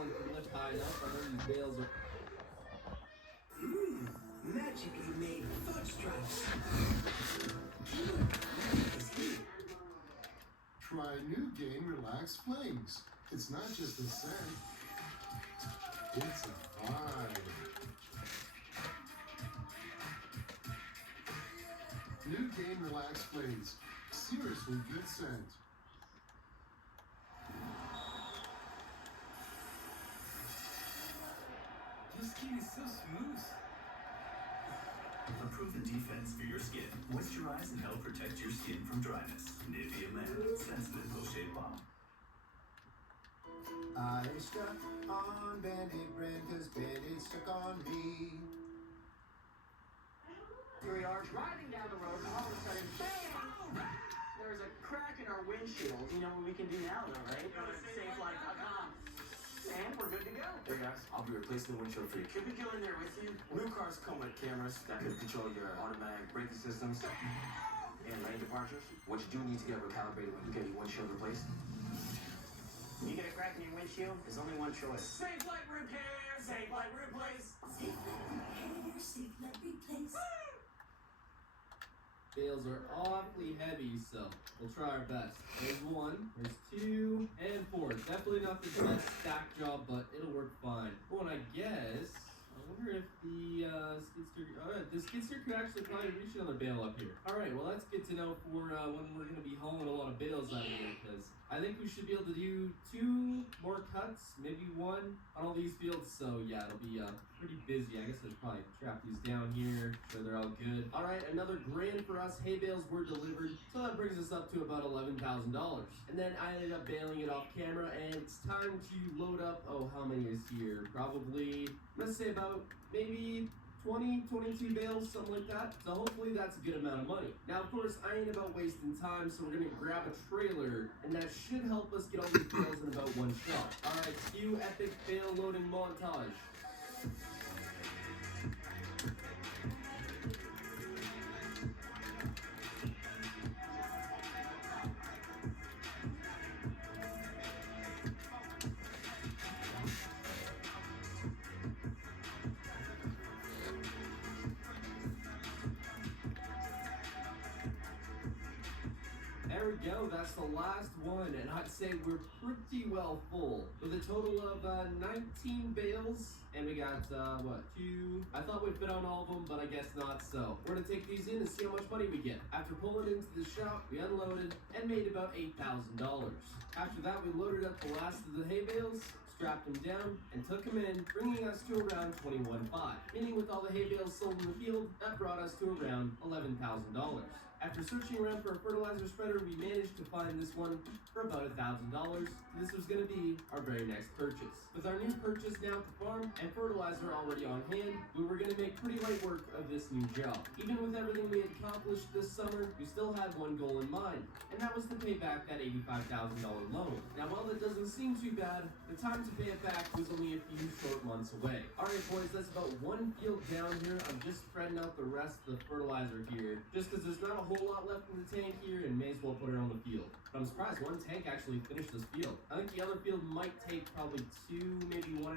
pollen can lift high enough, I know these bales are... Magically made fudge drops. Try new game Relax Flings. It's not just a scent, it's a vibe. New game Relax Flings. Seriously good scent. Your skin is so smooth. A proven defense for your skin. Moisturize and help protect your skin from dryness. Nivea Man Sensitive Poche Balm. I stuck on Band-Aid brand cause Band-Aid stuck on me. Here we are driving down the road and all of a sudden, bang! There's a crack in our windshield. You know what we can do now though, right? Go to SafeLife.com. And we're good to go. Hey guys, I'll be replacing the windshield for you. Should we go in there with you? New cars come with cameras that can control your automatic braking systems and lane departures. What you do need to get recalibrated when you get your windshield replaced. You get a crack in your windshield, there's only one choice. SafeLife Repair! SafeLife Replace! SafeLife Repair, SafeLife Replace. Bales are awfully heavy, so we'll try our best. There's 1, there's 2, and 4. Definitely not the best stack job, but it'll work fine. Oh, and I guess, I wonder if the skid steer, alright, the skid steer could actually probably reach another bale up here. Alright, well that's good to know for when we're going to be hauling a lot of bales out of here, because I think we should be able to do 2 more cuts, maybe 1 on all these fields, so yeah, it'll be pretty busy. I guess I'll probably trap these down here, sure they're all good. Alright, another grand for us. Hay bales were delivered, so that brings us up to about $11,000. And then I ended up bailing it off camera, and it's time to load up, oh, how many is here? Probably, let's say about maybe 20, 22 bales, something like that. So hopefully that's a good amount of money. Now, of course, I ain't about wasting time, so we're gonna grab a trailer, and that should help us get all these bales in about one shot. Alright, cue epic bale loading montage. There we go, that's the last one, and I'd say we're pretty well full. With a total of 19 bales, and we got, what, 2? I thought we'd fit on all of them, but I guess not so. We're gonna take these in and see how much money we get. After pulling into the shop, we unloaded and made about $8,000. After that, we loaded up the last of the hay bales, strapped them down, and took them in, bringing us to around $21,500. Meaning with all the hay bales sold in the field, that brought us to around $11,000. After searching around for a fertilizer spreader, we managed to find this one for about $1,000. This was going to be our very next purchase. With our new purchase now at the farm and fertilizer already on hand, we were going to make pretty light work of this new job. Even with everything we had accomplished this summer, we still had one goal in mind, and that was to pay back that $85,000 loan. Now, while it doesn't seem too bad, the time to pay it back was only a few short months away. Alright boys, that's about 1 field down here. I'm just spreading out the rest of the fertilizer here, just because there's not a whole lot left in the tank here, and may as well put it on the field. But I'm surprised one tank actually finished this field. I think the other field might take probably 2, maybe 1.5,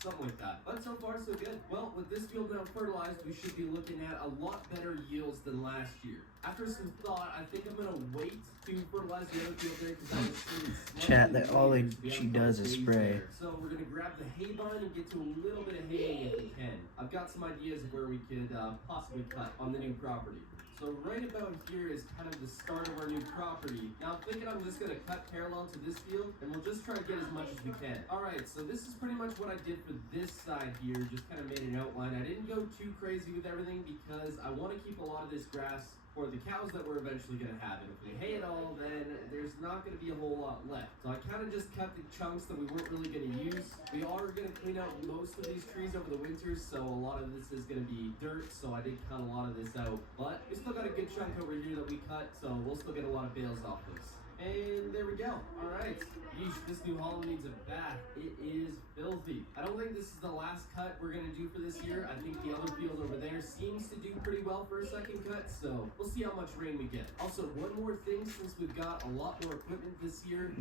something like that. But so far so good. Well, with this field now fertilized, we should be looking at a lot better yields than last year. After some thought, I think I'm gonna wait to fertilize the other field there because I was seeing Chat, that all she does is spray. So we're gonna grab the hay vine and get to a little bit of haying if we can. I've got some ideas of where we could possibly cut on the new property. So right about here is kind of the start of our new property. Now I'm thinking I'm just going to cut parallel to this field, and we'll just try to get as much as we can. Alright, so this is pretty much what I did for this side here, just kind of made an outline. I didn't go too crazy with everything because I want to keep a lot of this grass for the cows that we're eventually going to have. And if we hay it all, then there's not going to be a whole lot left. So I kind of just cut the chunks that we weren't really going to use. We are going to clean out most of these trees over the winter, so a lot of this is going to be dirt, so I did cut a lot of this out. But we still got a good chunk over here that we cut, so we'll still get a lot of bales off this. And there we go. Alright. Yeesh, this new hollow needs a bath. It is filthy. I don't think this is the last cut we're going to do for this year. I think the other field over there seems to do pretty well for a second cut, so we'll see how much rain we get. Also, one more thing, since we've got a lot more equipment this year,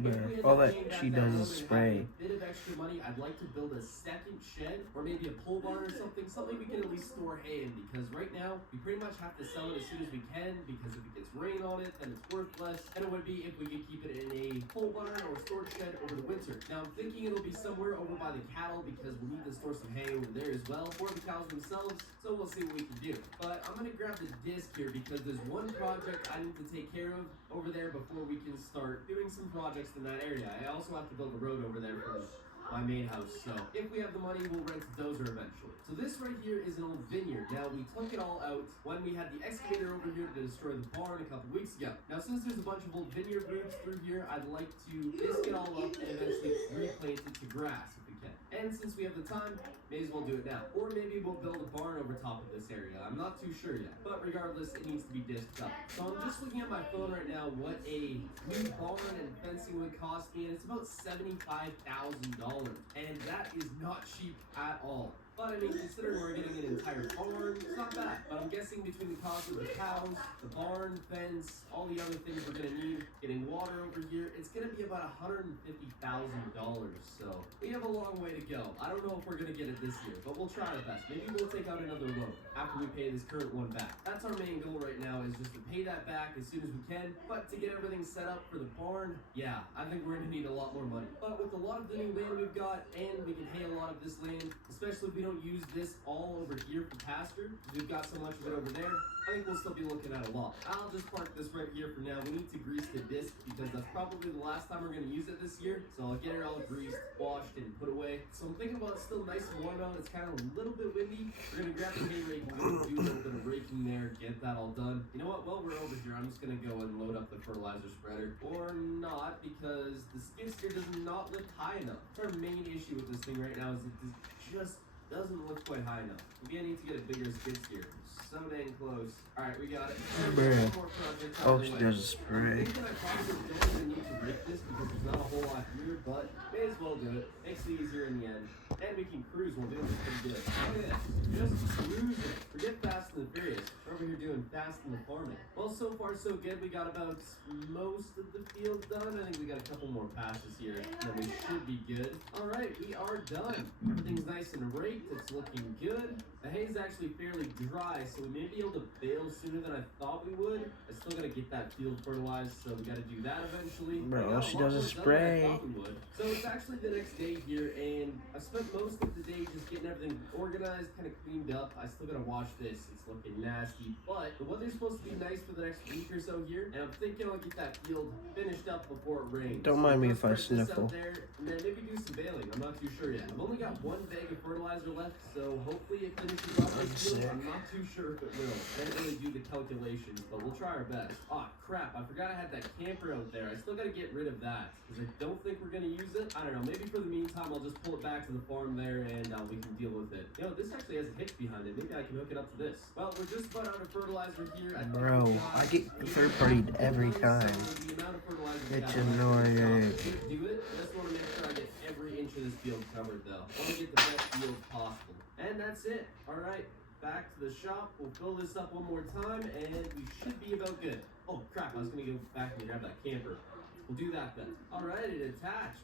all that she does is spray. A bit of extra money, I'd like to build a second shed or maybe a pole barn or something we can at least store hay in, because right now we pretty much have to sell it as soon as we can, because if it gets rain on it, then it's worth less than it would be if we could keep it in a pole barn or storage shed over the winter. Now I'm thinking it'll be somewhere over by the cattle, because we'll need to store some hay over there as well for the cows themselves, so we'll see what we can do. But I'm gonna grab the disc here because there's one project I need to take care of over there before we can start doing some projects in that area. I also have to build a road over there for my main house, so if we have the money, we'll rent a dozer eventually. So this right here is an old vineyard. Now, we took it all out when we had the excavator over here to destroy the barn a couple weeks ago. Now, since there's a bunch of old vineyard roots through here, I'd like to disc it all up and eventually replant it to grass if we can. And since we have the time, may as well do it now. Or maybe we'll build a barn over top of this area. I'm not too sure yet. But regardless, it needs to be disced up. So I'm just looking at my phone right now what a new barn and fencing would cost me, and it's about $75,000. And that is not cheap at all. But I mean, considering we're getting an entire farm, it's not bad. But I'm guessing between the cost of the cows, the barn, fence, all the other things we're gonna need, getting water over here, it's gonna be about $150,000. So we have a long way to go. I don't know if we're gonna get it this year, but we'll try our best. Maybe we'll take out another loan after we pay this current one back. That's our main goal right now, is just to pay that back as soon as we can. But to get everything set up for the barn, yeah, I think we're gonna need a lot more money. But with a lot of the new land we've got, and we can hay a lot of this land, especially if we don't use this all over here for pasture, because we've got so much of it over there, I think we'll still be looking at a lot. I'll just park this right here for now. We need to grease the disc because that's probably the last time we're going to use it this year. So I'll get it all greased, washed, and put away. So I'm thinking about it still nice and warm out. It's kind of a little bit windy. We're going to grab the hay rake and do a little bit of raking there, get that all done. You know what? While we're over here, I'm just going to go and load up the fertilizer spreader. Or not, because the skid steer does not lift high enough. That's our main issue with this thing right now, is it just doesn't look quite high enough. Maybe I need to get a bigger skid steer. So dang close. Alright, we got it. Bruh. More projects Oh, out of she the way. does a spray. I'm thinking I probably don't even need to rip this because there's not a whole lot here, but may as well do it. Makes it easier in the end. And we can cruise while doing this pretty good. Look at this. Just cruising. Forget Fast and the Furious. We're over here doing Fast and the Farming. Well, so far so good. We got about most of the field done. I think we got a couple more passes here, and then we should be good. Alright, we are done. Everything's nice and raked. It's looking good. The hay's actually fairly dry, so we may be able to bale sooner than I thought we would. I still gotta get that field fertilized, so we gotta do that eventually. Bro, We got she a lot does a more done than I spray. thought we would. So it's actually the next day here, and I spent most of the day just getting everything organized, kind of cleaned up. I still gotta wash this. It's looking nasty, but the weather's supposed to be nice for the next week or so here, and I'm thinking I'll get that field finished up before it rains. Don't mind me I'll if I spread this sniffle. out there, and then maybe do some baling. I'm not too sure yet. I've only got one bag of fertilizer left, so hopefully it finishes off this field. I'm not too sure if it will. I didn't really do the calculations, but we'll try our best. Oh crap, I forgot I had that camper out there. I still gotta get rid of that, because I don't think we're gonna use it. I don't know, maybe for the meantime I'll just pull it back to the farm there and we can deal with it. You know, this actually has a hitch behind it. Maybe I can hook it up to this. Well, we're just about out of fertilizer here. Bro, I get third partied every time. The amount of fertilizer we It's got left annoying. is enough to do it. I just want to make sure I get every inch of this field covered though. I want to get the best yield possible. And that's it. Alright. Back to the shop. We'll fill this up one more time and we should be about good. Oh crap, I was gonna go back and grab that camper. We'll do that then. Alright, it attached.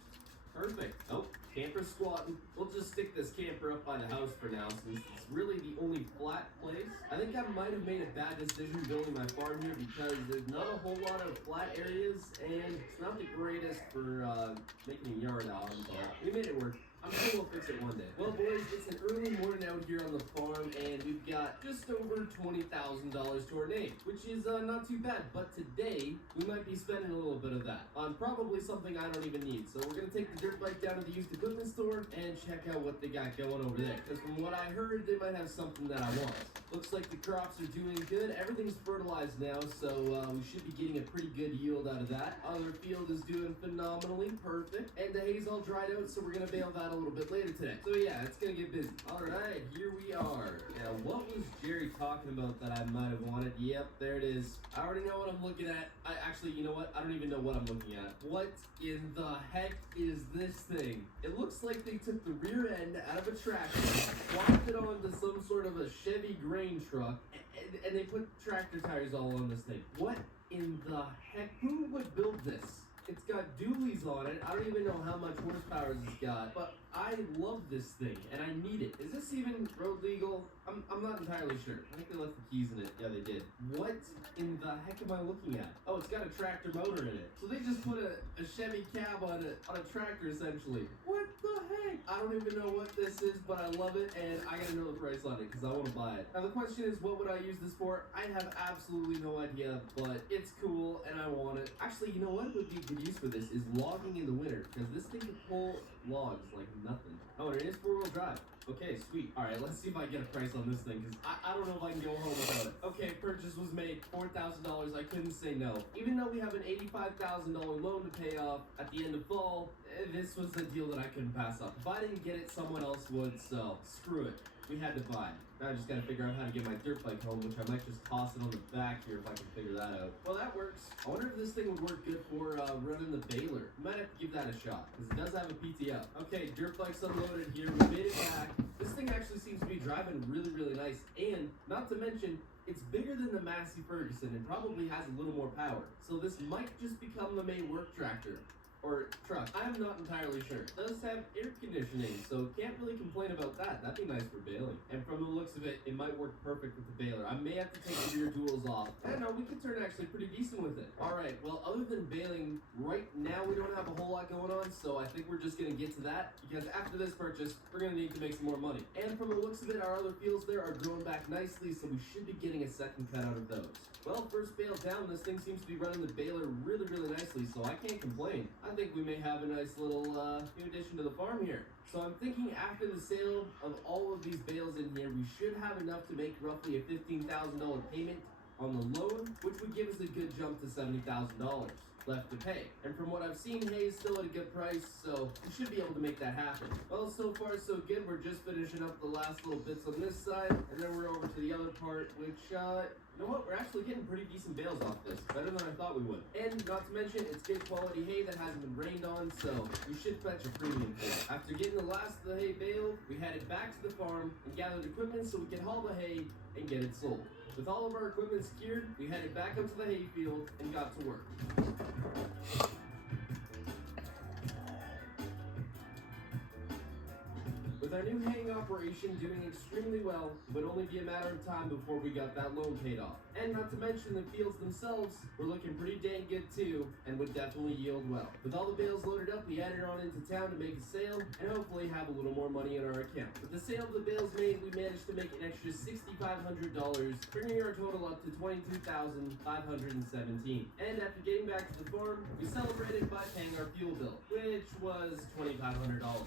Perfect. Oh, camper squatting. We'll just stick this camper up by the house for now since it's really the only flat place. I think I might have made a bad decision building my farm here because there's not a whole lot of flat areas and it's not the greatest for making a yard out of, but we made it work. I'm sure we'll fix it one day. Well, boys, it's an early morning out here on the farm, and we've got just over $20,000 to our name, which is not too bad. But today, we might be spending a little bit of that on probably something I don't even need. So we're gonna take the dirt bike down to the used equipment store and check out what they got going over there. Because from what I heard, they might have something that I want. Looks like the crops are doing good. Everything's fertilized now, so we should be getting a pretty good yield out of that. Other field is doing phenomenally perfect, and the hay's all dried out, so we're gonna bale that a little bit later today. So yeah, it's gonna get busy. Alright, here we are. Now, what was Jerry talking about that I might have wanted? Yep, there it is. I already know what I'm looking at. Actually, you know what? I don't even know what I'm looking at. What in the heck is this thing? It looks like they took the rear end out of a tractor, swapped it onto some sort of a Chevy grain truck, and they put tractor tires all on this thing. What in the heck? Who would build this? It's got dualies on it. I don't even know how much horsepower it's got, but I love this thing and I need it. Is this even road legal? I'm not entirely sure. I think they left the keys in it. Yeah, they did. What in the heck am I looking at? Oh, it's got a tractor motor in it. So they just put a Chevy cab on a tractor essentially. What the heck? I don't even know what this is, but I love it and I gotta know the price on it because I want to buy it. Now the question is, what would I use this for? I have absolutely no idea, but it's cool and I want it. Actually, you know what would be good use for this is logging in the winter because this thing can pull logs like nothing. Oh, and it is 4-wheel drive. Okay, sweet. All right, let's see if I get a price on this thing because I don't know if I can go home without it. Okay, purchase was made, $4,000. I couldn't say no. Even though we have an $85,000 loan to pay off at the end of fall, this was a deal that I couldn't pass up. If I didn't get it, someone else would, so screw it. We had to buy it. Now I just gotta figure out how to get my dirt bike home, which I might just toss it on the back here if I can figure that out. Well, that works. I wonder if this thing would work good for running the baler. Might have to give that a shot, because it does have a PTO. Okay, dirt bike's unloaded here. We made it back. This thing actually seems to be driving really, really nice. And, not to mention, it's bigger than the Massey Ferguson and probably has a little more power. So this might just become the main work tractor. Or truck. I'm not entirely sure. It does have air conditioning, so can't really complain about that. That'd be nice for baling. And from the looks of it, it might work perfect with the baler. I may have to take the rear duals off. I don't know, we could turn actually pretty decent with it. Alright, well, other than baling, right now we don't have a whole lot going on, so I think we're just gonna get to that, because after this purchase, we're gonna need to make some more money. And from the looks of it, our other fields there are growing back nicely, so we should be getting a second cut out of those. Well, first bale down, this thing seems to be running the baler really, really nicely, so I can't complain. I think we may have a nice little new addition to the farm here. So I'm thinking after the sale of all of these bales in here, we should have enough to make roughly a $15,000 payment on the loan, which would give us a good jump to $70,000 left to pay. And from what I've seen, hay is still at a good price, so we should be able to make that happen. Well, so far so good. We're just finishing up the last little bits on this side, and then we're over to the other part, which, you know what? We're actually getting pretty decent bales off this. Better than I thought we would. And not to mention, it's good quality hay that hasn't been rained on, so we should fetch a premium for it. After getting the last of the hay baled, we headed back to the farm and gathered equipment so we could haul the hay and get it sold. With all of our equipment secured, we headed back up to the hay field and got to work. With our new haying operation doing extremely well, it would only be a matter of time before we got that loan paid off. And not to mention the fields themselves were looking pretty dang good too, and would definitely yield well. With all the bales loaded up, we headed on into town to make a sale, and hopefully have a little more money in our account. With the sale of the bales made, we managed to make an extra $6,500, bringing our total up to $22,517. And after getting back to the farm, we celebrated by paying our fuel bill, which was $2,500.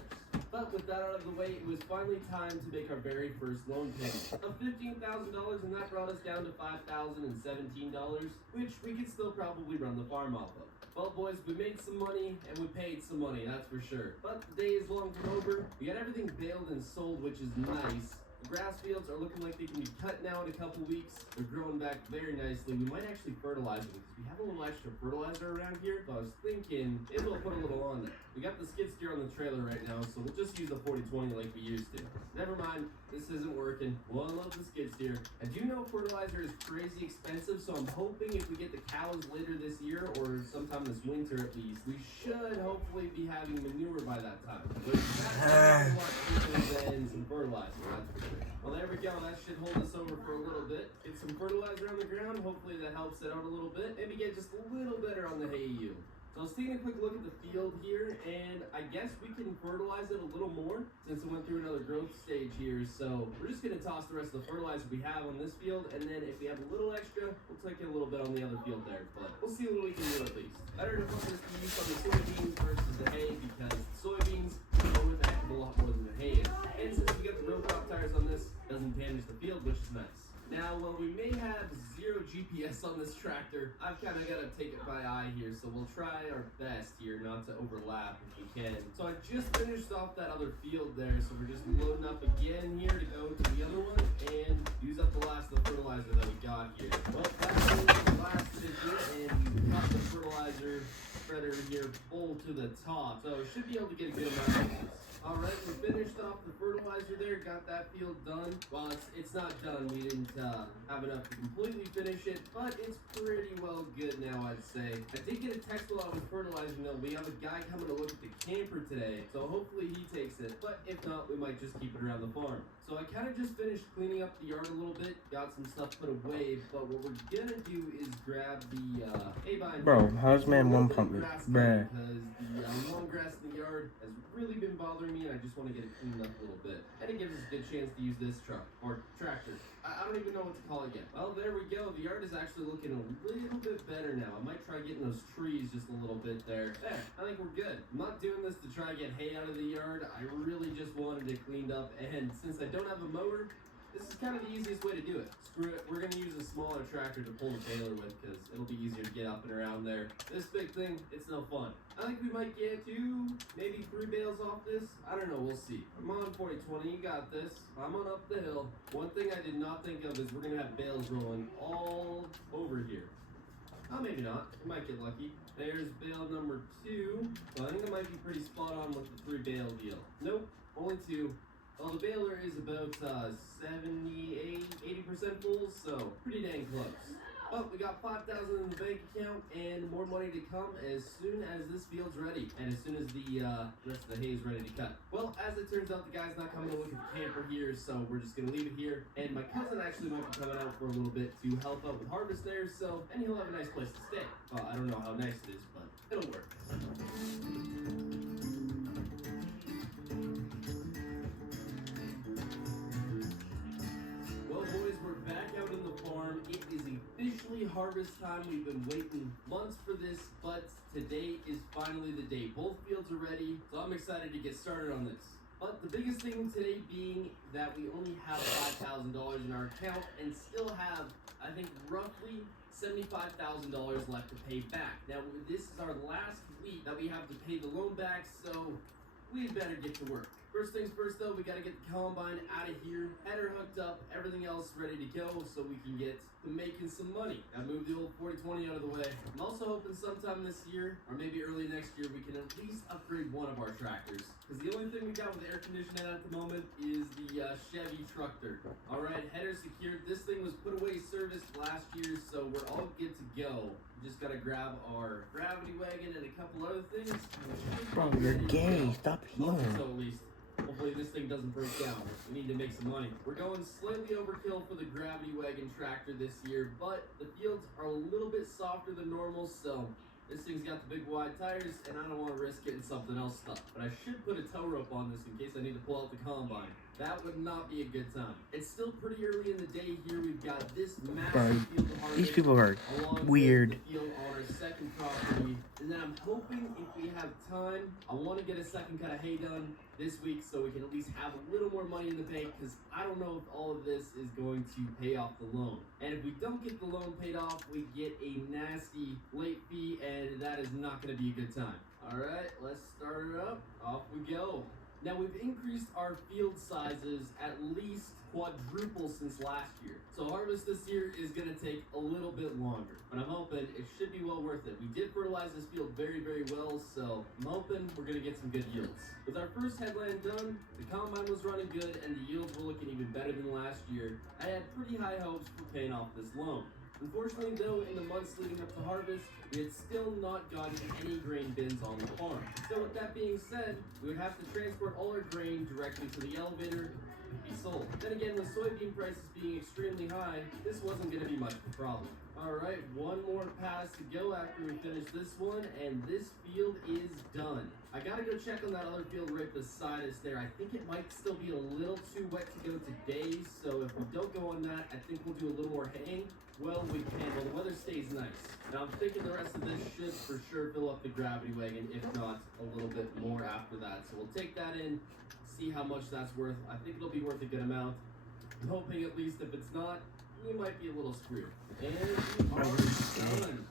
But with that out of the way, it was finally time to make our very first loan payment of $15,000, and that brought us down to $5,017, which we could still probably run the farm off of. Well, boys, we made some money, and we paid some money, that's for sure. But the day is long from over. We got everything baled and sold, which is nice. The grass fields are looking like they can be cut now in a couple weeks. They're growing back very nicely. We might actually fertilize them because we have a little extra fertilizer around here. So I was thinking maybe we'll put a little on there. We got the skid steer on the trailer right now, so we'll just use the 40-20 like we used to. Never mind, this isn't working. We'll unload the skid steer. I do know fertilizer is crazy expensive, so I'm hoping if we get the cows later this year or sometime this winter at least, we should hopefully be having manure by that time. Which that's a lot cheaper than some fertilizer, that's for sure. Well, there we go. That should hold us over for a little bit. Get some fertilizer on the ground. Hopefully that helps it out a little bit. Maybe get just a little better on the hay yield. So I was taking a quick look at the field here, and I guess we can fertilize it a little more since it went through another growth stage here. So we're just going to toss the rest of the fertilizer we have on this field, and then if we have a little extra, we'll take it a little bit on the other field there. But we'll see what we can do at least. Better to put this to use on the soybeans versus the hay, because soybeans go with a heck of a lot more than the hay is. And since we got the row crop tires on this, it doesn't damage the field, which is nice. Now, while we may have zero GPS on this tractor, I've kind of got to take it by eye here, so we'll try our best here not to overlap if we can. So I just finished off that other field there, so we're just loading up again here to go to the other one and use up the last of the fertilizer that we got here. Well, that's the last figure, and we got the fertilizer spreader here full to the top, so we should be able to get a good amount of this. Alright, we finished off the fertilizer there, got that field done. Well, it's not done. We didn't have enough to completely finish it, but it's pretty well good now, I'd say. I did get a text while I was fertilizing though. We have a guy coming to look at the camper today, so hopefully he takes it. But if not, we might just keep it around the farm. So I kind of just finished cleaning up the yard a little bit, got some stuff put away, but what we're gonna do is grab the hay vine. Bro, how's man one pump it? Bruh. Because the long grass in the yard has really been bothering me, and I just want to get it cleaned up a little bit. And it gives us a good chance to use this truck, or tractor. I don't even know what to call it yet. Well, there we go. The yard is actually looking a little bit better now. I might try getting those trees just a little bit there. There, I think we're good. I'm not doing this to try to get hay out of the yard. I really just wanted it cleaned up, and since I don't have a mower, this is kind of the easiest way to do it. Screw it, we're gonna use a smaller tractor to pull the baler with because it'll be easier to get up and around there. This big thing, it's no fun. I think we might get 2, maybe 3 bales off this. I don't know, we'll see. Come on, 4020, you got this. I'm on up the hill. One thing I did not think of is we're gonna have bales rolling all over here. Oh, maybe not. We might get lucky. There's bale number 2. Well, I think it might be pretty spot on with the 3 bale deal. Nope, only 2. Well, the baler is about 80% full, so pretty dang close. But we got 5,000 in the bank account and more money to come as soon as this field's ready and as soon as the rest of the hay is ready to cut. Well, as it turns out, the guy's not coming to look at the camper here, so we're just gonna leave it here. And my cousin actually might be coming out for a little bit to help out with harvest there, and he'll have a nice place to stay. Well, I don't know how nice it is, but it'll work. It is officially harvest time. We've been waiting months for this, but today is finally the day. Both fields are ready, so I'm excited to get started on this. But the biggest thing today being that we only have $5,000 in our account and still have, I think, roughly $75,000 left to pay back. Now, this is our last week that we have to pay the loan back, so we better get to work. First things first though, we gotta get the combine out of here, header hooked up, everything else ready to go so we can get to making some money. I moved the old 4020 out of the way. I'm also hoping sometime this year, or maybe early next year, we can at least upgrade one of our tractors. Because the only thing we got with air conditioning at the moment is the Chevy Trucker. Alright, header secured. This thing was put away serviced last year, so we're all good to go. We just gotta grab our gravity wagon and a couple other things. Bro, you're gay. Stop healing. So at least. Hopefully this thing doesn't break down. We need to make some money. We're going slightly overkill for the gravity wagon tractor this year, but the fields are a little bit softer than normal, so this thing's got the big wide tires, and I don't want to risk getting something else stuck. But I should put a tow rope on this in case I need to pull out the combine. That would not be a good time. It's still pretty early in the day here. We've got this massive field to harvest. These people are along weird. with the field on our second property. And then I'm hoping if we have time, I want to get a second cut of hay done this week so we can at least have a little more money in the bank, because I don't know if all of this is going to pay off the loan. And if we don't get the loan paid off, we get a nasty late fee, and that is not going to be a good time. All right, let's start it up. Off we go. Now, we've increased our field sizes at least quadruple since last year. So harvest this year is going to take a little bit longer, but I'm hoping it should be well worth it. We did fertilize this field very, very well, so I'm hoping we're going to get some good yields. With our first headland done, the combine was running good and the yields were looking even better than last year. I had pretty high hopes for paying off this loan. Unfortunately though, in the months leading up to harvest, we had still not gotten any grain bins on the farm. So with that being said, we would have to transport all our grain directly to the elevator to be sold. Then again, with soybean prices being extremely high, this wasn't going to be much of a problem. Alright, one more pass to go after we finish this one, and this field is done. I gotta go check on that other field right beside us there. I think it might still be a little too wet to go today, so if we don't go on that, I think we'll do a little more haying. Well, we can. Well, the weather stays nice. Now, I'm thinking the rest of this should for sure fill up the gravity wagon, if not a little bit more after that. So we'll take that in, see how much that's worth. I think it'll be worth a good amount. I'm hoping at least if it's not, we might be a little screwed. And we are done.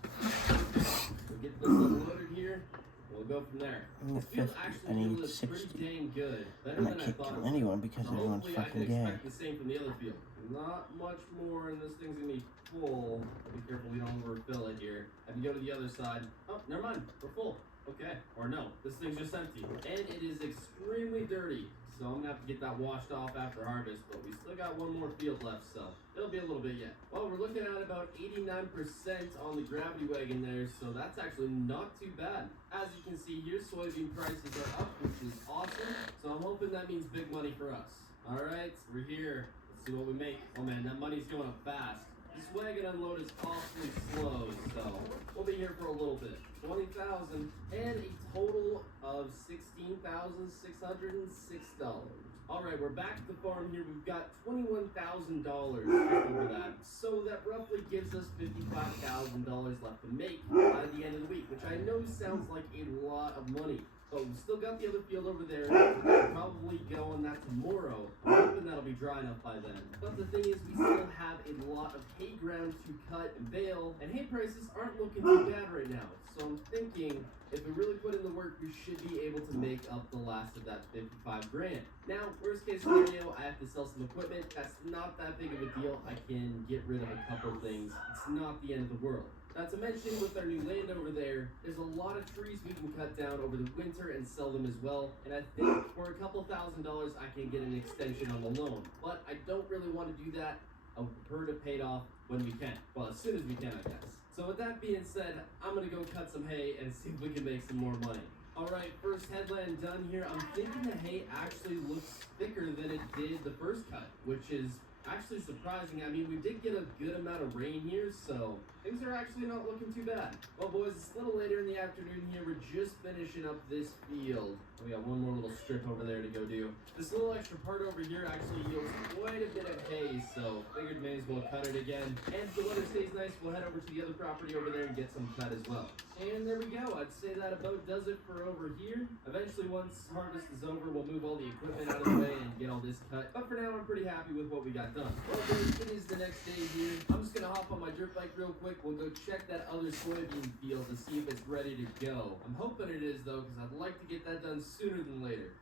We'll get this unloaded here. We'll go from there. This field actually looks pretty dang good. Better than I thought it would. Anyone because everyone's Hopefully I fucking can gay. expect the same from the other field. Not much more, and this thing's gonna be full. Be careful we don't overfill it here. I can go to the other side. Oh, never mind. We're full. Okay. Or no, this thing's just empty. And it is extremely dirty. So so I'm gonna have to get that washed off after harvest, but we still got one more field left, so it'll be a little bit yet. Well, we're looking at about 89% on the gravity wagon there, so that's actually not too bad. As you can see here, soybean prices are up, which is awesome, so I'm hoping that means big money for us. Alright, we're here. Let's see what we make. Oh man, that money's going up fast. This wagon unload is awfully slow, so we'll be here for a little bit. 20,000 and a total of $16,606. Alright, we're back at the farm here. We've got $21,000 over that. So that roughly gives us $55,000 left to make by the end of the week, which I know sounds like a lot of money. But we've still got the other field over there. We'll probably go on that tomorrow. I'm hoping that'll be dry enough by then. But the thing is, we still have a lot of hay ground to cut and bale, and hay prices aren't looking too bad right now. So I'm thinking, if we really put in the work, we should be able to make up the last of that 55 grand. Now, worst case scenario, I have to sell some equipment. That's not that big of a deal. I can get rid of a couple things. It's not the end of the world. Not to mention, with our new land over there, there's a lot of trees we can cut down over the winter and sell them as well. And I think for a couple $1,000s, I can get an extension on the loan. But I don't really want to do that. I would prefer to pay it off when we can. Well, as soon as we can, I guess. So with that being said, I'm going to go cut some hay and see if we can make some more money. Alright, first headland done here. I'm thinking the hay actually looks thicker than it did the first cut, which is actually surprising. I mean, we did get a good amount of rain here, so things are actually not looking too bad. Well, boys, it's a little later in the afternoon here. We're just finishing up this field. We got one more little strip over there to go do. This little extra part over here actually yields quite a bit of hay, so figured may as well cut it again. And if the weather stays nice, we'll head over to the other property over there and get some cut as well. And there we go. I'd say that about does it for over here. Eventually, once harvest is over, we'll move all the equipment out of the way and get all this cut. But for now, I'm pretty happy with what we got done. Well, boys, it is the next day here. I'm just gonna hop on my dirt bike real quick. We'll go check that other soybean field to see if it's ready to go. I'm hoping it is though, because I'd like to get that done sooner than later.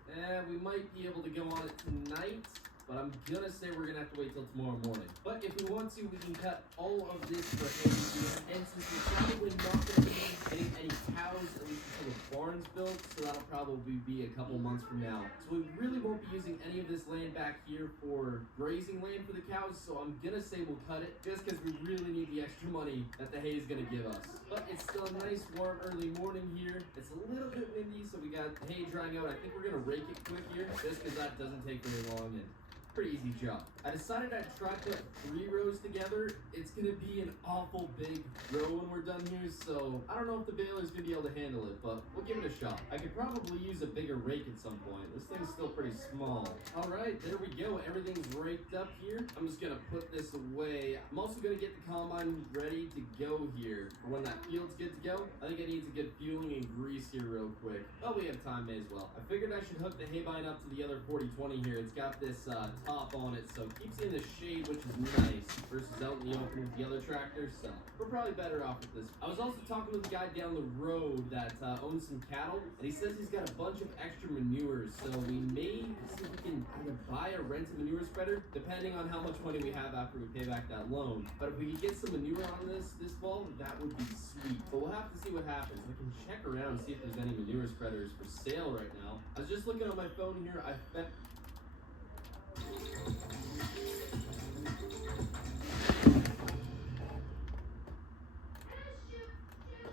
We might be able to go on it tonight, but I'm gonna say we're gonna have to wait till tomorrow morning. But if we want to, we can cut all of this for hay here. And since we're probably not gonna be getting any cows, at least until the barn's built, so that'll probably be a couple months from now. So we really won't be using any of this land back here for grazing land for the cows, so I'm gonna say we'll cut it, just because we really need the extra money that the hay is gonna give us. But it's still a nice warm early morning here. It's a little bit windy, so we got hay drying out. I think we're gonna rake it quick here, just because that doesn't take very long, and pretty easy job. I decided I'd try to put 3 rows together. It's gonna be an awful big row when we're done here, so I don't know if the baler's gonna be able to handle it, but we'll give it a shot. I could probably use a bigger rake at some point. This thing's still pretty small. Alright, there we go. Everything's raked up here. I'm just gonna put this away. I'm also gonna get the combine ready to go here for when that field's good to go. I think it needs a good fueling and grease here real quick. Oh, we have time, may as well. I figured I should hook the haybine up to the other 4020 here. It's got this top on it, so it keeps it in the shade, which is nice, versus out in the open with the other tractor, so we're probably better off with this. I was also talking with a guy down the road that owns some cattle, and he says he's got a bunch of extra manures, so we may see if we can either buy or rent a manure spreader, depending on how much money we have after we pay back that loan. But if we could get some manure on this fall, that would be sweet. But we'll have to see what happens. We can check around and see if there's any manure spreaders for sale right now. I was just looking on my phone here. I bet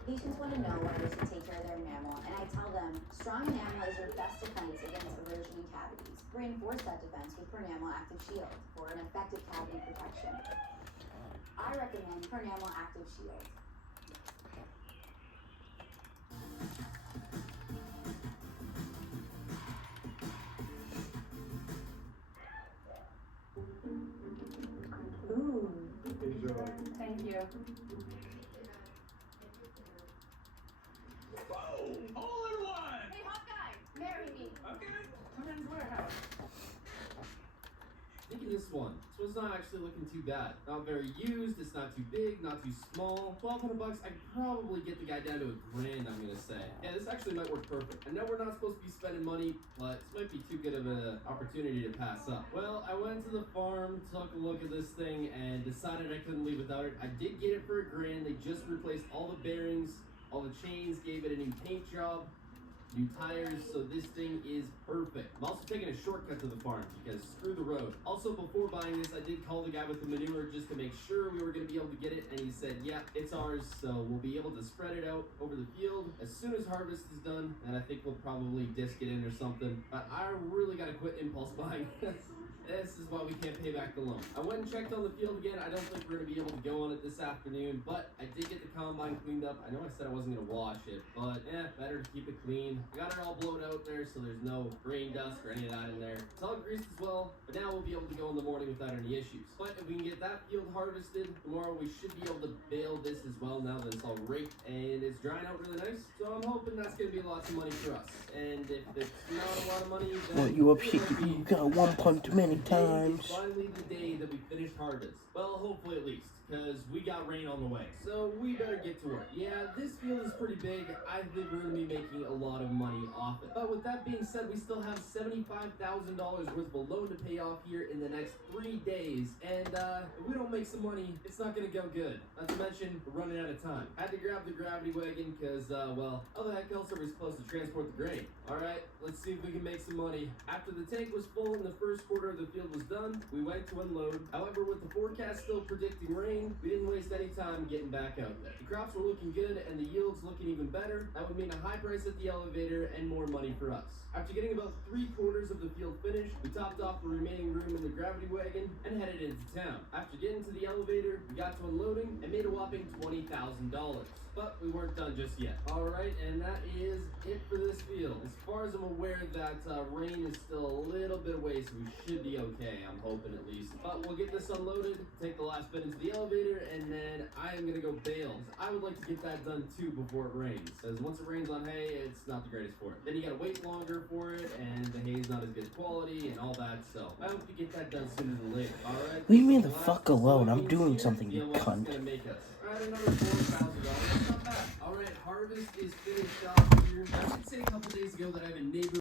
patients want to know what it is to take care of their enamel, and I tell them strong enamel is your best defense against erosion and cavities. Reinforce that defense with Pernamel Active Shield for an effective cavity protection. I recommend Pernamel Active Shield. Ooh. Enjoy. Thank you. Whoa! All in one! Hey, hot guy, marry me. Okay. Come in the warehouse. Look at this one. This one's not actually looking too bad. Not very used, it's not too big, not too small. $1,200, I could probably get the guy down to $1,000, I'm gonna say. Yeah, this actually might work perfect. I know we're not supposed to be spending money, but this might be too good of an opportunity to pass up. Well, I went to the farm, took a look at this thing, and decided I couldn't leave without it. I did get it for $1,000. They just replaced all the bearings, all the chains, gave it a new paint job. new tires, so this thing is perfect. I'm also taking a shortcut to the farm because screw the road. Also, before buying this, I did call the guy with the manure just to make sure we were going to be able to get it, and he said, yeah, it's ours, so we'll be able to spread it out over the field as soon as harvest is done, and I think we'll probably disc it in or something. But I really got to quit impulse buying. This is why we can't pay back the loan. I went and checked on the field again. I don't think we're going to be able to go on it this afternoon, but I did get the combine cleaned up. I know I said I wasn't going to wash it, but better to keep it clean. I got it all blown out there, so there's no grain dust or any of that in there. It's all greased as well, but now we'll be able to go in the morning without any issues. But if we can get that field harvested tomorrow, we should be able to bale this as well now that it's all raked and it's drying out really nice. So I'm hoping that's going to be lots of money for us. And if it's not a lot of money, then Well, you up shit, you got one punch too many times. Finally the day that we finished harvest. Well, hopefully at least, because we got rain on the way. So we better get to work. Yeah, this field is pretty big. I think we're going to be making a lot of money off it. But with that being said, we still have $75,000 worth of a loan to pay off here in the next 3 days. And if we don't make some money, it's not going to go good. Not to mention, we're running out of time. Had to grab the gravity wagon because, well, how the heck else are we supposed to transport the grain? Alright, let's see if we can make some money. After the tank was full and the first quarter of the field was done, we went to unload. However, with the forecast still predicting rain, we didn't waste any time getting back out there. The crops were looking good and the yields looking even better. That would mean a high price at the elevator and more money for us. After getting about 3/4 of the field finished, we topped off the remaining room in the gravity wagon and headed into town. After getting to the elevator, we got to unloading and made a whopping $20,000. But we weren't done just yet. Alright, and that is it for this field. As far as I'm aware, that rain is still a little bit away, so we should be okay, I'm hoping at least. But we'll get this unloaded, take the last bit into the elevator, and then I am gonna go bale. I would like to get that done too before it rains, because once it rains on hay, it's not the greatest for it. Then you gotta wait longer for it, and the hay's not as good quality, and all that, so I hope to get that done sooner than later. Alright? Leave me the fuck alone, I'm doing something, you cunt. Gonna make us. Alright, another $4,000. That's not bad. Alright, harvest is finished off here. I should say a couple days ago that I have a neighbor